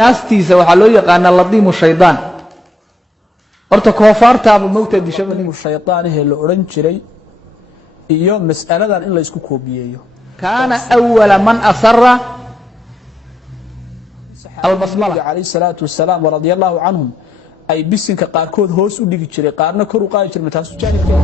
naastiisa waxaa loo yaqaanaa ladiimu shaydaan. horta koofaartaaba mawta dishaba nin shaydaanahe la oran jiray iyo mas'aladan in la isku koobiyeeyo. kaana awwala man asarra al-basmala alayhi salatu wassalam radiyallahu anhum ay bisinka qaarkood hoos u dhigi jiray qaarna kor u qaadi jiray taas jaanibka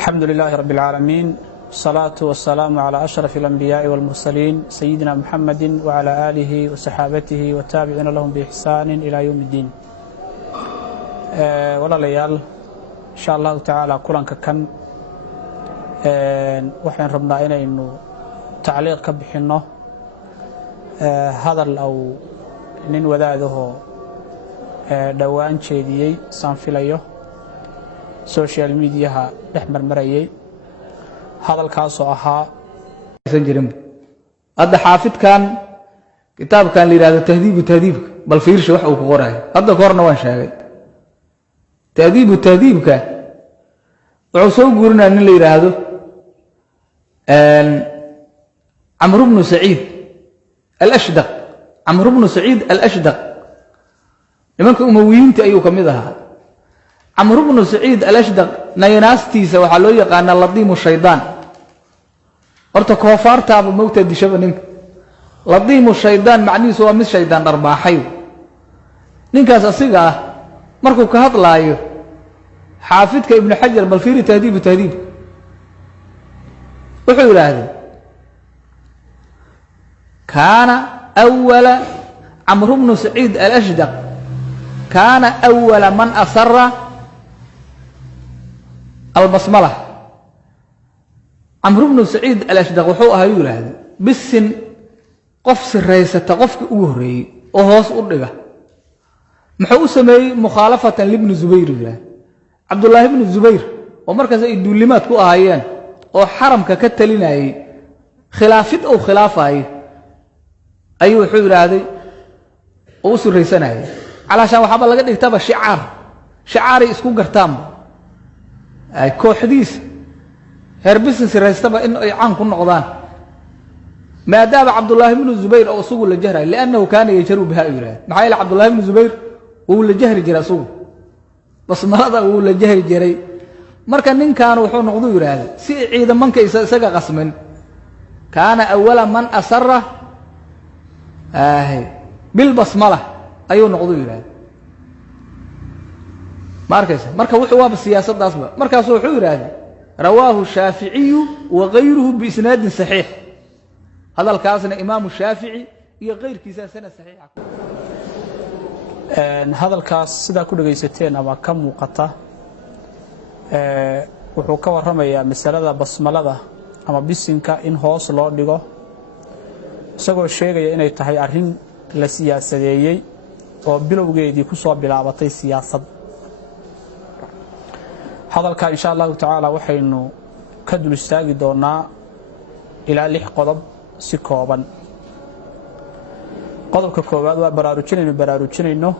الحمد لله رب العالمين والصلاة والسلام على أشرف الأنبياء والمرسلين سيدنا محمد وعلى آله وصحابته والتابعين لهم بإحسان إلى يوم الدين. ولا ليال إن شاء الله تعالى كلن ككن وحين ربنا إنه تعليق كبحنه هذا أو نين وذاذه دوان شيدي سانفيليه social media dhexmar marayay hadalkaas oo ahaa aysan jirin. hadda xaafidkan kitaabkan la yiraahdo tahdiibka bal fiirsho wax uu ku qoray hadda korna waan sheegay tahdiibka wuxuu soo guurinaa nin la yiraahdo Amr ibn Sa'id al-Ashdaq nimanka umawiyiinta ayuu kamid ahaa. عمرو بن سعيد الأشدق نيناستيسا waxaa loo yaqaanaa ladiimu shaydaan. horta koofaartaaba mawta dishaba ninka ladiimu shaydaan macnihiisu waa mid shaydaan dharbaaxay. ninkaas asiga ah markuu ka hadlaayo xaafidka ibn xajar bal fiiri tahdiib wuxuu yiraahday kaana awwala عمرو بن سعيد الأشدق كان أول من أصر البسملة. عمرو بن سعيد الأشدق وحوها يولاد بالسن قفص الرئيسة قفك أهري وهوس أرقه محو سمي مخالفة لابن الزبير عبد الله بن الزبير ومركز الدولمات كو أهيان وحرم ككتلين أي خلافت أو خلافة أيوه حول هذه ووسو الرئيسان أي علشان وحابا لقد اكتب شعاري اسكو قرتام اي كوحديث هربسن سرستبا انه اي عام كن نقدان ما دام عبد الله بن الزبير او سوق للجهر لانه كان يجر بها يراد maxay عبد الله بن الزبير uu la jahri jiray suuq basmada uu la jahri jiray marka ninkan wuxuu noqdo yiraahdo si ciidamanka isaga qasman kaana awwala man asarra bil basmala ayuu noqdo yiraahdo marka wuxuu waa siyaasadaasba markaas wuxuu yiraahday rawaahu shaafi'i wa ghayruhu bi isnaad sahih hadalkaasna imaam shaafi'i iyo qeyrkiisa sanad sahih hadalkaas sida ku dhageysateen ama ka muuqata wuxuu ka warramayaa masalada basmalada ama bisinka in hoos loo dhigo isagoo sheegaya inay tahay arrin la siyaasadeeyay oo bilowgeedii ku soo bilaabatay siyaasad. hadalka insha Allah ta'ala waxaynu ka dul istaagi doonaa ilaa 6 qodob si kooban. qodobka koowaad waa baraarujinayno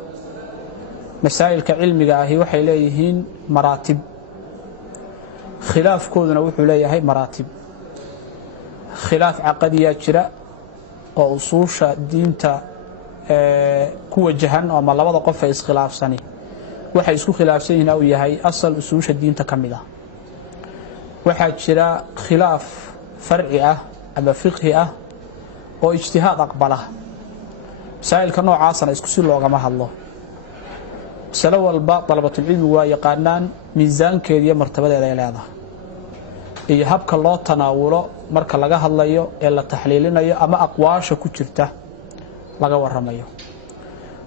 masaa'ilka cilmiga ahi waxay leeyihiin maraatib khilaafkooduna wuxuu leeyahay maraatib khilaaf aqadiya jira oo usuusha diinta ku wajahan ama labada qof ay iskhilaafsani waxay isku khilaafsan yihiin oo yahay asal usuusha diinta kamid ah. waxaa jira khilaaf farci ah ama fiqhi ah oo ijtihaad aqbala masaa'ilka noocaasna isku si loogama hadlo. mas'alo walba talabatul cilmi waa yaqaanaan miisaankeeda iyo martabadeeda ay leedahay iyo habka loo tanaawulo marka laga hadlayo ee la taxliilinayo ama aqwaasha ku jirta laga warramayo.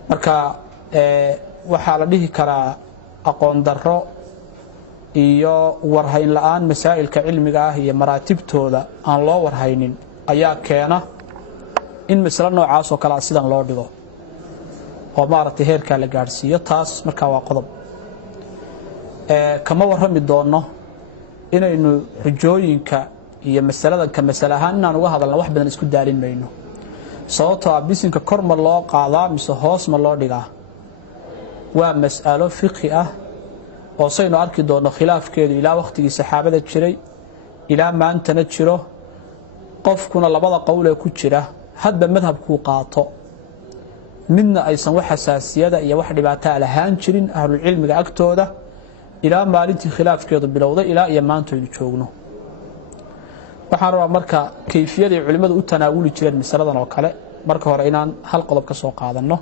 marka waxaa la dhihi karaa aqoon darro iyo warhayn la'aan masaa'ilka cilmiga ah iyo maraatibtooda aan loo warhaynin ayaa keena in mas'alo noocaas oo kala sidan loo dhigo oo maaragtay heerka la gaarsiiyo. taas marka waa qodob kama warrami doono inaynu xujooyinka iyo mas'aladan ka mas'ala ahaan inaan uga hadalno wax badan isku daalin mayno sababtoo ah bisinka kor ma loo qaadaa mise hoos ma loo dhigaa ومسألة فقهية وصينا أركي دون خلاف كذي إلى وقت الصحابة تشري إلى ما أنت نتشره قف كنا لبضع قوله كتشره هذا مذهب كو قاطع منا أيضا وحساسية يا واحد بعتها لهان شرين أهل العلم أكتوده إلى ما لنتي خلاف كذا بالوضع إلى ما أنت يتشونه waxaan rabaa marka kayfiyada culimadu u tanaawuli jireen masaladan oo kale marka hore inaan hal qodob ka soo qaadano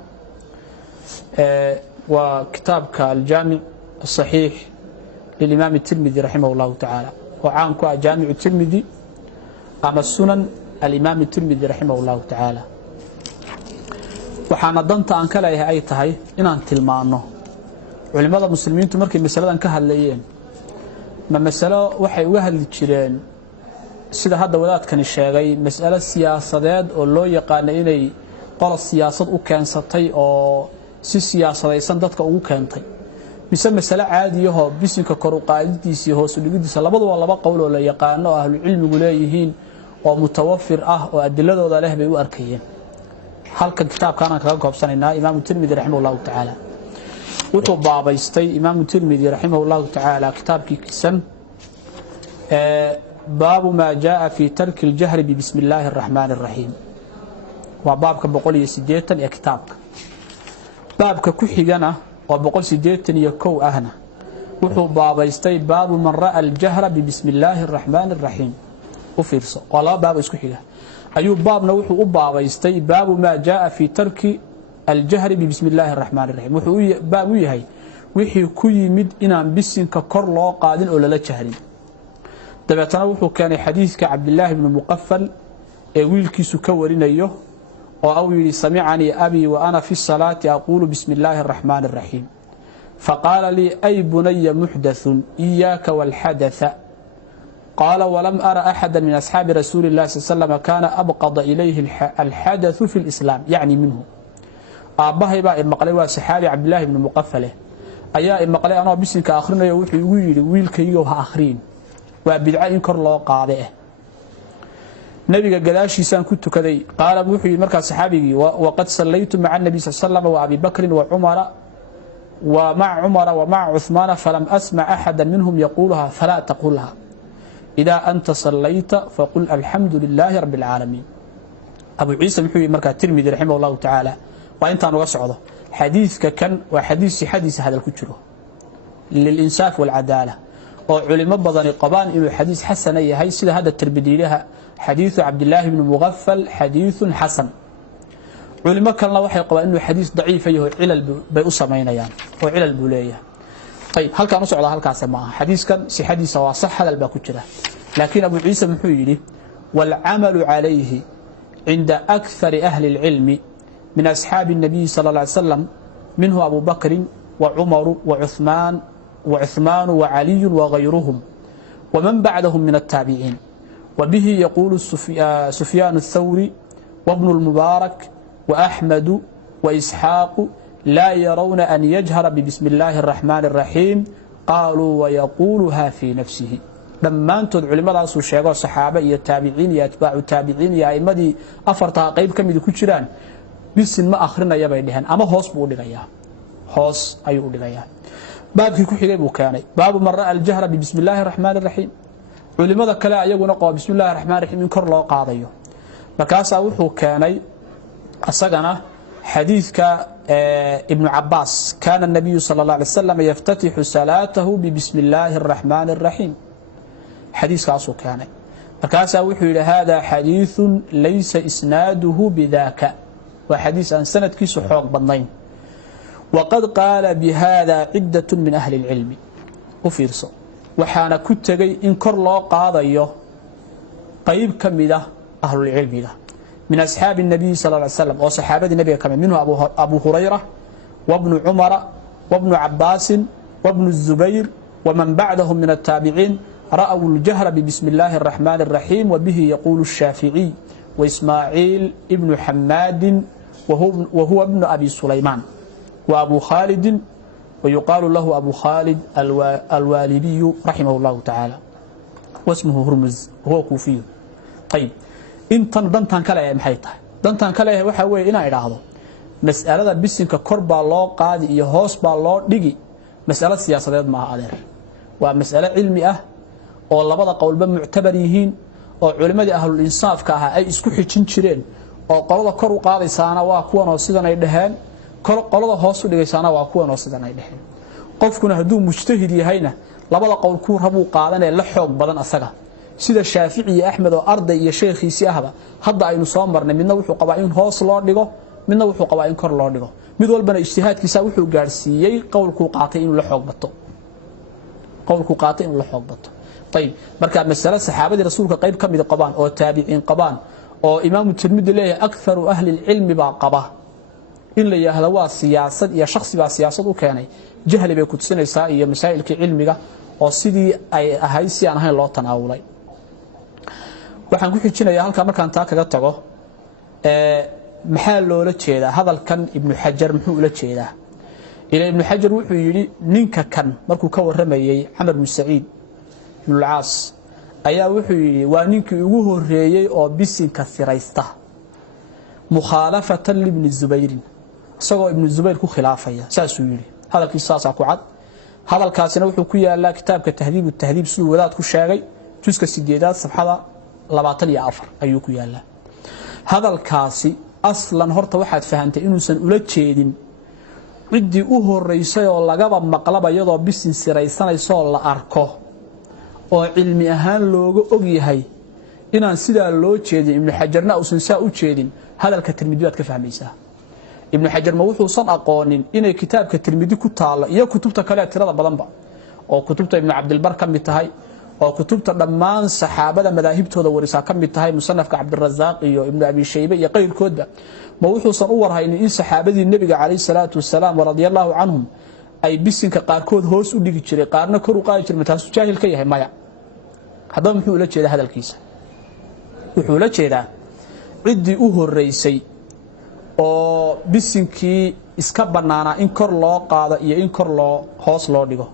waa kitaabka al-Jaami' as-Sahih lil-Imam at-Tirmidhi rahimahullahu ta'ala wa aan ku Jaami' at-Tirmidhi ama Sunan al-Imam at-Tirmidhi rahimahullahu ta'ala waxaana danta aan kale ay tahay inaan tilmaano culimada muslimiintu markay masaladan ka hadlayeen ma masalo waxay uga hadli jireen sida hadda wadaadkani sheegay mas'ala siyaasadeed oo loo yaqaan inay qolo siyaasad u keensatay oo si siyaasadaysan dadka ugu keentay mise mas'ala caadi ah oo bisinka kor u qaadidiisa hoos u dhigidiisa labaduba laba qowl oo la yaqaan oo ahlu cilmigu leeyihiin oo mutawafir ah oo adiladooda leh bay u arkayeen halka kitaabkan aan kaga goobsanaynaa Imam Tirmidhi rahimahullahu ta'ala wuxuu baabaystay Imam Tirmidhi rahimahullahu ta'ala kitaabkiisan باب ما جاء في ترك الجهر بسم الله الرحمن الرحيم وبابك بقول يسديتن يا كتابك بابك كحيغنا وبقول سديتن يا كو اهنا وحو بابيستي باب من راى الجهر بسم الله الرحمن الرحيم وفيرسو ولا باب اسكو خيغا ايو بابنا وحو بابيستي باب ما جاء في ترك الجهر بسم الله الرحمن الرحيم وحو باب يحيى وحي كيمد انان بسنك كور لو قادين او لا جهرين dabeetana wuxuu keenay xadiiska Abdullah ibn Muqaffal ee wiilkiisu ka warinayo oo uu yiri sami'ani abi wa ana fi salati aqulu bismillahir rahmanir rahim faqala li ay bunayya muhdathun iyyaka wal hadatha qala wa lam ara ahadan min ashabi rasulillah sallallahu alayhi wasallam kana abqad ilayhi al hadath fi al islam yani minhu abahay baa maqlay waa saxaabi Abdullah ibn Muqaffal ayaa maqlay anoo bisinka akhrinayo wuxuu igu yiri wiilkayga ha akhriin وبدعة إن كر الله قاضئه نبي قداشي سان كنت كذي قال بوحي مركز صحابي وقد صليت مع النبي صلى الله عليه وسلم وأبي بكر وعمر ومع عمر ومع عثمان فلم أسمع أحدا منهم يقولها فلا تقولها إذا أنت صليت فقل الحمد لله رب العالمين أبو عيسى بحوي مركز الترمذي رحمه الله تعالى وإنت أنا وصعده حديث كان وحديث هذا الكتره للإنصاف والعدالة وعلماء بدن قبان إنه حديث حسن يهي سيده هذا الترمذي لها حديث عبد الله بن مغفل حديث حسن علماء كان الله وحي قبان إنه حديث ضعيف يهو علل بأسمين يعني وعلل بوليه طيب هل كان نصعد هل كان سماها حديث كان سي حديث وصح هذا الباكوتشرة لكن أبو عيسى محيري والعمل عليه عند أكثر أهل العلم من أصحاب النبي صلى الله عليه وسلم منه أبو بكر وعمر وعثمان وعلي وغيرهم ومن بعدهم من التابعين وبه يقول سفيان الثوري وابن المبارك وأحمد وإسحاق لا يرون أن يجهر ببسم الله الرحمن الرحيم قالوا ويقولها في نفسه لما أنتم علماء رأسوا الشيخ والصحابة يا التابعين يا أتباع التابعين يا أئمة أفرتها قيب كم يدكوشران بسن ما آخرنا يبينهن أما هوس بقول لغايا هوس أيقول لغايا بابكي كحيغي بو كاني باب من راى الجهر بسم الله الرحمن الرحيم علماء كلا ايغنا قوا بسم الله الرحمن الرحيم من كور لو قادايو markaas wuxuu keenay asagana xadiiska ابن عباس كان النبي صلى الله عليه وسلم يفتتح صلاته ببسم الله الرحمن الرحيم حديث كاسو كاني markaas wuxuu yiri hada حديث ليس اسناده بذاك وحديث ان سندkiisu xoog badnayn وقد قال بهذا عدة من أهل العلم وفيرسو وحانا كتغي إن كر لو قادايو قيب كميده أهل العلم ده من أصحاب النبي صلى الله عليه وسلم وصحابة النبي كمان منه أبو هريرة وابن عمر وابن عباس وابن الزبير ومن بعدهم من التابعين رأوا الجهر ببسم الله الرحمن الرحيم وبه يقول الشافعي وإسماعيل ابن حماد وهو ابن أبي سليمان وأبو خالد ويقال له أبو خالد الوالبي رحمه الله تعالى واسمه هرمز وهو كوفي طيب انتن دنتان كلا يا محيطه دنتان كلا waxa weey ina iraahdo mas'alada bisinka kor baa loo qaadi iyo hoos baa loo dhigi mas'alo siyaasadeed ma aha adeer waa mas'alo cilmi ah oo labada qowlba muctabar yihiin oo culimadii ahlul insaafka ah ay isku xijin jireen oo qolada kor u qaadaysaana waa kuwan oo sidan ay dhaheen qolada hoos u dhigaysaana waa kuwan oo sidan ay dhaheen qofkuna hadduu mujtahid yahayna labada qowl ku rabuu qaadanee la xoog badan asaga sida Shaafici iyo Axmed oo arday iyo sheekhiisi ahba hadda aynu soo marnay midna wuxuu qabaa in hoos loo dhigo midna wuxuu qabaa in kor loo dhigo mid walbana ijtihaadkiisa wuxuu gaarsiiyay qowlku qaatay inuu la xoog bato طيب marka mas'ala saxaabadii rasuulka qayb kamid qabaan oo taabiciin qabaan oo imaam Tirmidhi leeyahay aktharu ahli ilmi ba qaba in la yahdo waa siyaasad iyo shakhsi ba siyaasad u keenay jahli bay ku tusinaysaa iyo masaa'ilka cilmiga oo sidii ay ahay si aan ahayn loo tanaawulay waxaan ku xijinayaa halka markaan taa kaga tago maxaa loola jeedaa hadalkan ibnu xajar muxuu ula jeedaa ila ibnu xajar wuxuu yiri ninka kan markuu ka waramayay Amr ibn Sa'iid ibn al-Aas ayaa wuxuu yiri waa ninkii ugu horeeyay oo bisinka siraysta mukhalafatan ibn Zubayr isagoo ibn Zubayr ku khilaafaya saasuu yiri hadalkiisa ku cad hadalkaasina wuxuu ku yaalaa kitaabka tahdiib at-tahdiib sidoo wadaad ku sheegay juska 8 safxada 24 ayuu ku yaalaa hadalkaasi aslan horta waxaad fahantay inuusan ula jeedin cidii u horeysay oo lagaba maqlaba iyadoo bisin siraysanayso la arko oo cilmi ahaan looga og yahay inaan sidaa loo jeedin ibn xajarna uusan saa u jeedin hadalka Tirmidhi aad ka fahmaysaa ibn xajar ma wuxuu san aqoonin inay kitaabka Tirmidhi ku taalo iyo kutubta kale tirada badanba oo kutubta ibn Abdul Bar kamid tahay oo kutubta dhammaan saxaabada madaahibtooda warisa kamid tahay musannafka Abdul Razzaq iyo ibn Abi Shayba iyo qeyrkoodba ma wuxuu san u warhaynin in saxaabadii nabiga kaleey salaatu wasalaam radiyallahu anhum ay bisinka qaarkood hoos u dhigi jiray qaarna kor u qaadi jiray taas jaahil ka yahay maya haddaba muxuu la jeedaa hadalkiisa wuxuu la jeedaa cidii u horeysay oo bisinkii iska banaana in kor loo qaado iyo in kor loo hoos loo dhigo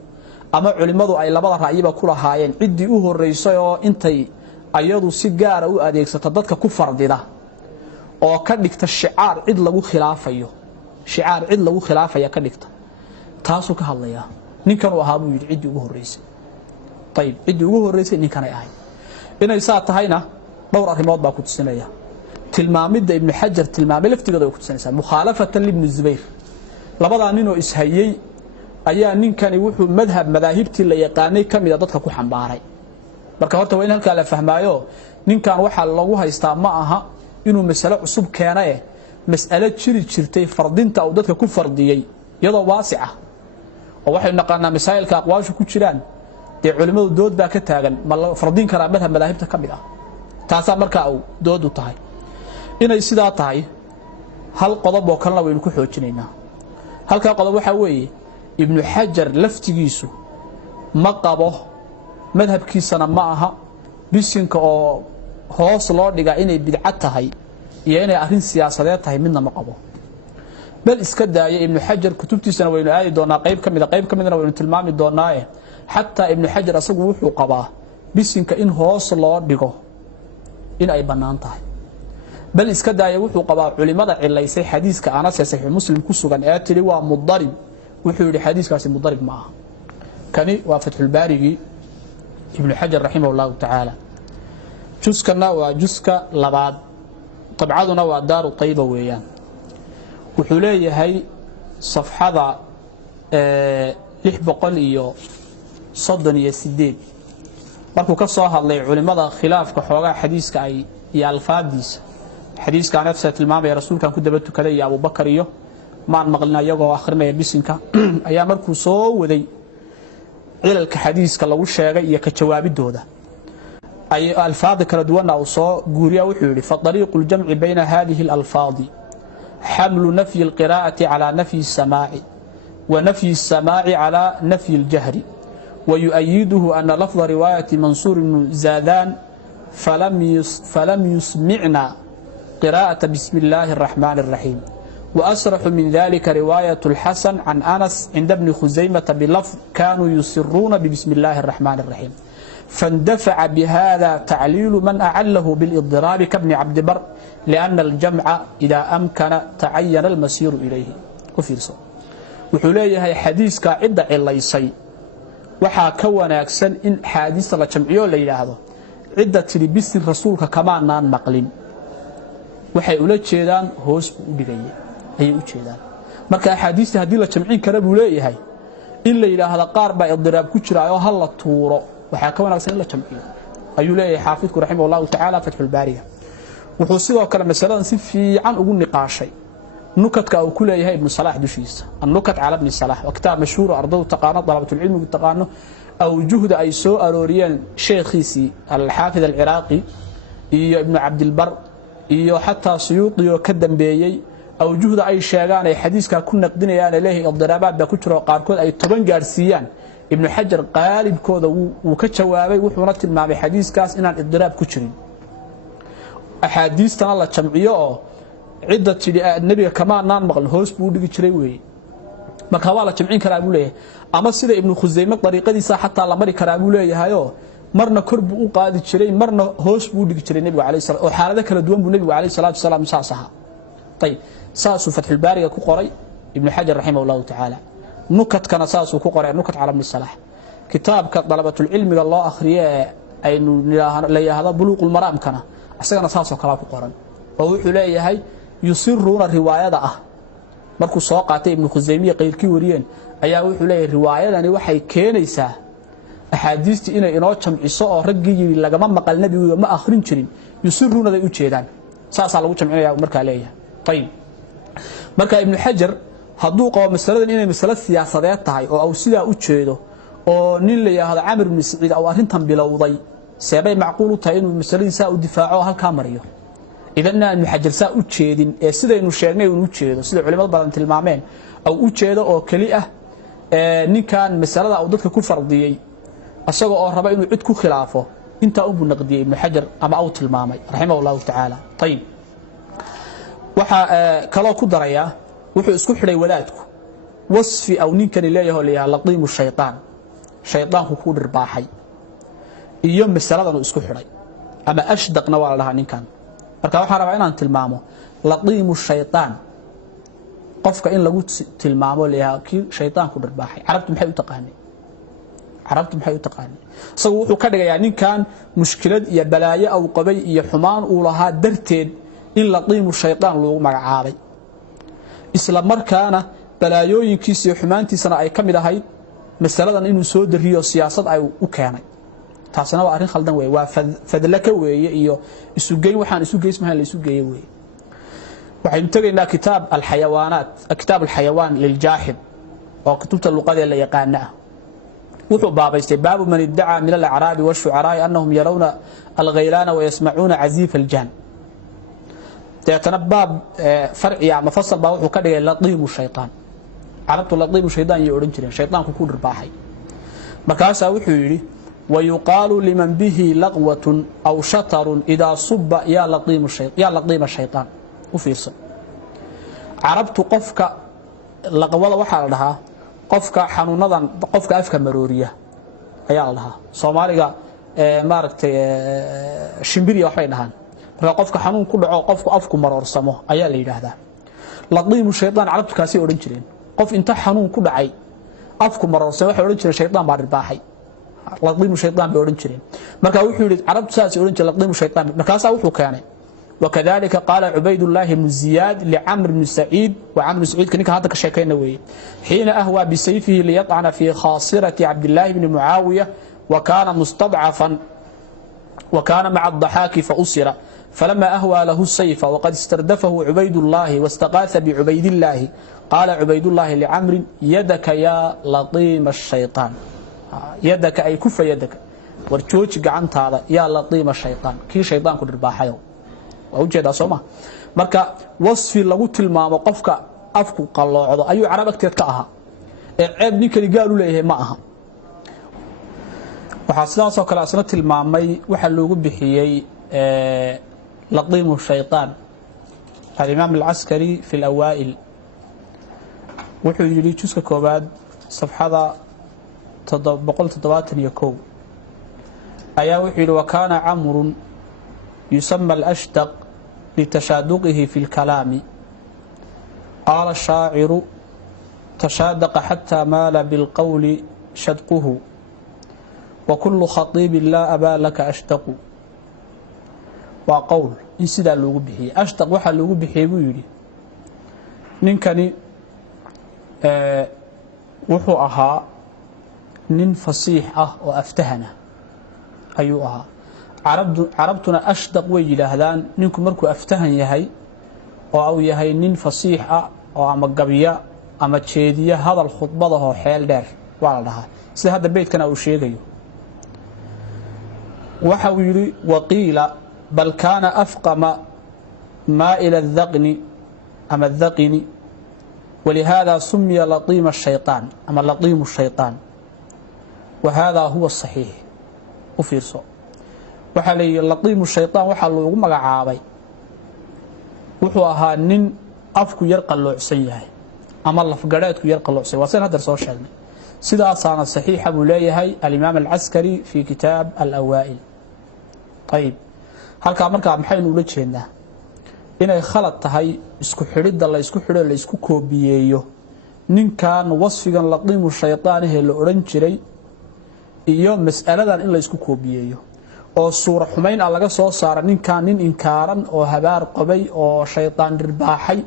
ama culimadu ay labada ra'yiba ku lahaayeen cidii u horeysay oo intay ayadu si gaar ah u adeegsato dadka ku fardida oo ka dhigta shicaar cid lagu khilaafaya ka dhigta taasoo ka hadlaya ninkan uu ahaa buu yiri cidii ugu horeysay طيب cidii ugu horeysay ninkan ay ahay inay saa tahayna dhowr arrimood baa ku tusinaya tilmaamida ibn xajar tilmaamay laftigeeda ku tusinaysa mukhalafatan ibn Zubayr labada nin oo ishayay ayaa ninkani wuxuu madaahibtii la yaqaanay kamid dadka ku xambaaray marka horta waa in halka la fahmaayo ninkan waxa lagu haystaa ma aha inuu mas'alo cusub keenay mas'alo jirtay fardinta oo dadka ku fardiyay iyadoo waasica oo waxay naqaanaa masaa'ilka aqwaashu ku jiraan de culimadu dood baa ka taagan ma fardin kara madaahibta kamid ah taasa marka uu dood u tahay inay sidaa tahay hal qodob oo kalena waynu ku xoojinaynaa halka qodob waxa weeye ibn xajar laftigiisu ma qabo madhabkiisana ma aha bisinka oo hoos loo dhiga inay bidcad tahay iyo inay arrin siyaasadeed tahay midna ma qabo bal iska daaya ibn xajar kutubtiisana waynu aadi doonaa qayb kamidna waynu tilmaami doonaa حتى ابن حجر أصبح وحو قباه بسنك إن هوص الله دقه إن أي بنان تاي بل إسكدا يوحو قباه علماء إلا يسي حديث كأناس يسيح مسلم كسوغان آتري ومضارب وحو لحديث كاسي مضارب معه كان وفتح الباري ابن حجر رحمه الله تعالى جزكنا وجزك لبعض طبعادنا ودار طيبة ويان وحوليه هاي صفحة 608 markuu ka soo hadlay culimada khilaafka xoogaa xadiiska ay iyo alfaadiisa xadiiska nafsa tilmaamay rasuulkan ku daba tukaday Abu Bakar iyo maan maqlina iyagoo akhrinaya bisinka ayaa markuu soo waday cilalka xadiiska lagu sheegay iyo ka jawaabidooda ay alfaad kala duwan oo soo guuriya wuxuu yiri fa tariiqul jam'i bayna hadhihi al-alfaadi hamlu nafyi al-qira'ati ala nafyi as-samaa'i wa nafyi as-samaa'i ala nafyi al-jahri ويؤيده أن لفظ رواية منصور بن زادان فلم يسمعنا قراءة بسم الله الرحمن الرحيم وأسرح من ذلك رواية الحسن عن أنس عند ابن خزيمة بلفظ كانوا يسرون ببسم الله الرحمن الرحيم فاندفع بهذا تعليل من أعله بالإضراب كابن عبد بر لأن الجمع إذا أمكن تعين المسير إليه وفيرسو وحوليه حديث كعدة إليسي وحا كون أكسن إن حديث الله جمعيه الليلة هذا عدة تلبس الرسول كمان نان مقلين وحي أولاد شيدان هوس بغيه أي أولاد marka xadiista hadii la jamcin kara buu leeyahay in la yiraahdo qaar baa idiraab ku jira oo hal la tuuro waxa ka wanaagsan in la jamciyo ayuu leeyahay xaafidku raximahullahu ta'ala fathul baariga wuxuu sidoo kale masaladan si fiican ugu niqaashay nukadka uu ku leeyahay ibn salaah dushiisa an-nukat ala ibn salaah wa kitaab mashhuur ardaw taqaana dalabatul ilmi taqaano aw juhda ay soo arooriyeen sheekhiisi al-haafid al-iraqi iyo ibn abd al-bar iyo hatta suyuuti oo ka dambeeyay أو جهد أي شيئان أي حديث كنا قدنا له الضربات بكتر وقاركود أي طبعا جارسيان ابن حجر قالب كذا وكتشوابي وحورت مع بحديث كاس إن الضرب كترين أحاديث تنا الله جمعية عدة النبي كمان نان مغل هوس بودي كتريوي ما كوالا جمعين كرابوله أما سيد ابن خزيمة طريقة دي حتى الله مري كرابوله هايو مرنا كرب وقاد كترين مرنا هوس بودي كترين النبي عليه الصلاة وحالة كلا دوام النبي عليه الصلاة والسلام ساسها طيب ساسو فتح الباري كقري ابن حجر رحمه الله تعالى نكت كان ساسو كقري نكت على ابن الصلاح كتاب طلبة العلم الله أخرية أي لي هذا بلوغ المرام كان أحسن ساسو كلام كقري ووحي لي هي يصرون الرواية ده مركو ساقاتي ابن خزيمية غير كوريين أيها وحي لي الرواية يعني وحي كينيسا أحاديثتي إن إنواتشم عصاء رجي لجمع مقال النبي وما آخرين شرين يصرون ذا يوتشيدان ساس على وجه معي مركا عليه طيب marka ibn hajar haduu qabo mas'aladan inay mas'alad siyaasadeed tahay oo aw sida u jeedo oo nin la yiraahdo Amr ibn Saciid oo arintan bilowday sabay macquul u tahay inuu mas'aladiisa u difaaco halka mariyo idan ibn hajar saa u jeedin ee sidaynu sheegnay inuu u jeedo sida culimada badan tilmaameen aw u jeedo oo kali ah ninkan mas'alada uu dadka ku fardiyay asagoo oo raba inuu cid ku khilaafo inta uu naqdiyay ibn hajar ama uu tilmaamay rahimahullahu ta'ala tayib waxa kala ku daraya wuxuu isku xidhay wadaadku wasfi aw ninkan leeyahay leeyahay laqiimu shaytaanku ku dhirbaaxay iyo masaladan uu isku xidhay ama ashdaqna waa laha ninkan marka waxa rabaa inaan tilmaamo laqiimu shaytaan qofka in lagu tilmaamo leeyahay ki shaytaanku dhirbaaxay carabtu maxay u taqaanay sagu wuxuu ka dhigayaa ninkan mushkilad iyo balaayo aw qabay iyo xumaan uu lahaa darteed in laqiimu shaytaan loo magacaabay isla markaana balaayooyinkiisa iyo xumaantiisana ay kamid ahayd masaladan inuu soo dariyo siyaasad ay u keenay taasina waa arin khaldan weey waa fadlaka weeye iyo isu geey waxaan isu geysmahan la isu geeyay weey waxaan tagaynaa kitaab al-hayawaanat kitaab al-hayawaan lil-jaahid oo kutubta luqada la yaqaana wuxuu baabaystay baabu man idda'a min al-a'raabi wash-shu'araa'i annahum yarawna al-ghaylaana wa yasma'una 'aziif al-jan تتنبأ فرعي مفصل باوح وكذا لطيم الشيطان عرفت لطيم الشيطان يورنجرين شيطان كون رباحي مكاسا وحيري ويقال لمن به لغوة أو شطر إذا صب يا لطيم الشيطان وفيصل عرفت قفك لغوة وحال لها قفك حنونضا قفك أفك مرورية أيا لها صوماليغا ماركت شمبيري وحينهان qofka xanuun ku dhaco qofku afku maroorsamo ayaa la yiraahdaa ladiimu shaytaan carabtu kaasi oran jireen qof inta xanuun ku dhacay afku maroorsamo waxa oran jireen shaytaan baa ribaaxay ladiimu shaytaan baa oran jireen marka wuxuu yiri carabtu saasi oran jireen ladiimu shaytaan markaas wuxuu keenay وكذلك قال عبيد الله بن زياد لعمرو بن سعيد وعمرو بن سعيد كان هذا كشيكين وي حين أهوى بسيفه ليطعن في خاصرة عبد الله بن معاوية وكان مستضعفا وكان مع الضحاك فأسر فلما أهوى له السيف وقد استردفه عبيد الله واستغاث بعبيد الله قال عبيد الله لعمرو يدك يا لطيم الشيطان يدك أي كف يدك ورجوج قعنت هذا يا لطيم الشيطان كي شيطان كل رباحيه ووجد أصومه مركا وصف لغوت المام وقفك أفك قلوعض أي عربك تتكأها عيب نيكري قالوا ليه معها وحاصلان سو كلا سنه tilmaamay waxa loogu bixiyay لطيم الشيطان الإمام العسكري في الأوائل wuxuu yiri juska koobaad safxada 772 ayaa wuxuu yidhi wakaana camrun yusama alashdaq litashaaduqihi fi lkalaami qaala shaaciru tashaadaqa xataa maala bilqowli shadquhu wakulu khatiibin laa abaa laka ashdaqu waa qowl in sidaa loogu bixiyey ashdaq waxaa loogu bixiyey buu yidhi ninkani wuxuu ahaa nin fasiix ah oo aftahana ayuu ahaa carabtuna ashdaq way yidhaahdaan ninku markuu aftahan yahay oo uu yahay nin fasiix ah oo ama gabya ama jeediya hadal khudbadahoo xeel dheer waa la dhahaa sida hadda beydkana uu sheegayo waxa uu yidhi waqiila bal kaana afqama maa'ila adaqni ama adaqini ولهذا سمي لطيم الشيطان أما لطيم الشيطان وهذا هو الصحيح وفيرسو وحالي لطيم الشيطان وحالو يقوم عابي وحوها نين أفكو يرقى اللعسيه أما الله فقراتكو يرقى اللعسيه وصير هذا الرسول شاهدنا سيدا صانا الصحيح أبو ليهي الإمام العسكري في كتاب الأوائل طيب هل كامركا محين ولجهنا inay khalad tahay isku xidhidda la isku xidho la isku koobiyeeyo ninkan wasfigan latiimu shaytaanahe la odhan jiray iyo mas'aladan in la isku koobiyeeyo oo suura xumayn ah laga soo saara ninkan nin inkaaran oo habaar qabay oo shaytaan dhirbaaxay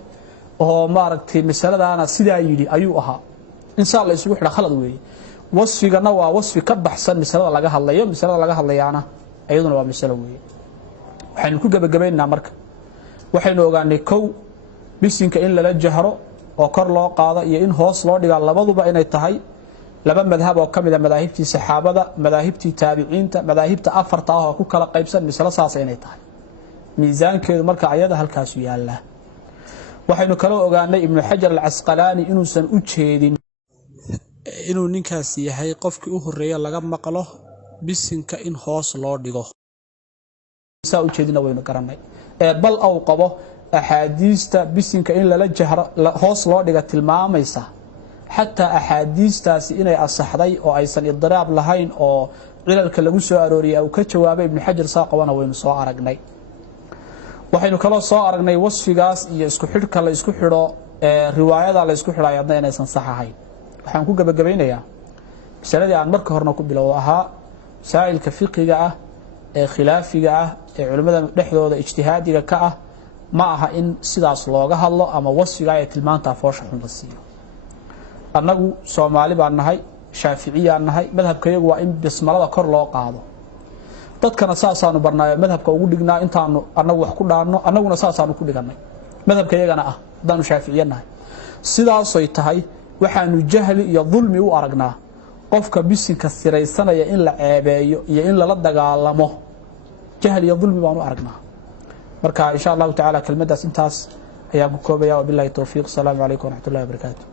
oo maaragtay masaladaana sidaa yidhi ayuu ahaa insaan la isugu xidha khalad weeye wasfigana waa wasfi ka baxsan masalada laga hadlayo masalada laga hadlayaana ayaduna waa masalo weeye waxaynu ku gabagabaynaa marka waxaynu ogaanay kow bisinka in lala jahro oo kor loo qaado iyo in hoos loo dhigaa labaduba inay tahay laba madhab oo kamid ah madaahibtii saxaabada madaahibtii taabiciinta madaahibta afarta ah oo ku kala qaybsan misla saas inay tahay miisaankeedu marka ayada halkaas yaala waxaynu kala ogaanay ibn Hajar al-Asqalani inuusan u jeedin inuu ninkaas yahay qofkii u horeeya laga maqlo bisinka in hoos loo dhigo saa u jeedina waynu garanay bal aw qabo axaadiista bisinka in lala jahro hoos loo dhiga tilmaamaysa xataa axaadiistaasi inay asaxday oo aysan idiraab lahayn oo cilalka lagu soo arooriyay uu ka jawaabay ibn Hajar saaqabana waynu soo aragnay waxaynu kala soo aragnay wasfigaas iyo isku xidhka la isku xidho riwaayada la isku xidhay adna inaysan sax ahayn waxaan ku gabagabeynayaa masaladii aan marka horna ku bilowdo ahaa saa'ilka fiqiga ah ee khilaafiga ah ee culimada dhexdooda ijtihaadiga ka ah ma aha in sidaas looga hadlo ama wasfiga ay tilmaanta foosha xun la siiyo annagu Soomaali baan nahay Shaafiiciyaan nahay madhabkayagu waa in bismalada kor loo qaado dadkana saasaanu barnaayo madhabka ugu dhignaa intaanu annagu wax ku dhaano annaguna saasaanu ku dhiganay madhabkayagana ah daanu Shaafiiciyanahay sidaas ay tahay waxaanu jahli iyo dulmi u aragnaa qofka bisinka siraysanaya in la ceebeeyo iyo in la dagaalamo jahli iyo dulmi baan u aragnaa marka insha Allah ta'ala kelmadaas intaas ayaa ku koobaya wabillahi tawfiiq salaamu alaykum wa rahmatullahi wa barakatuh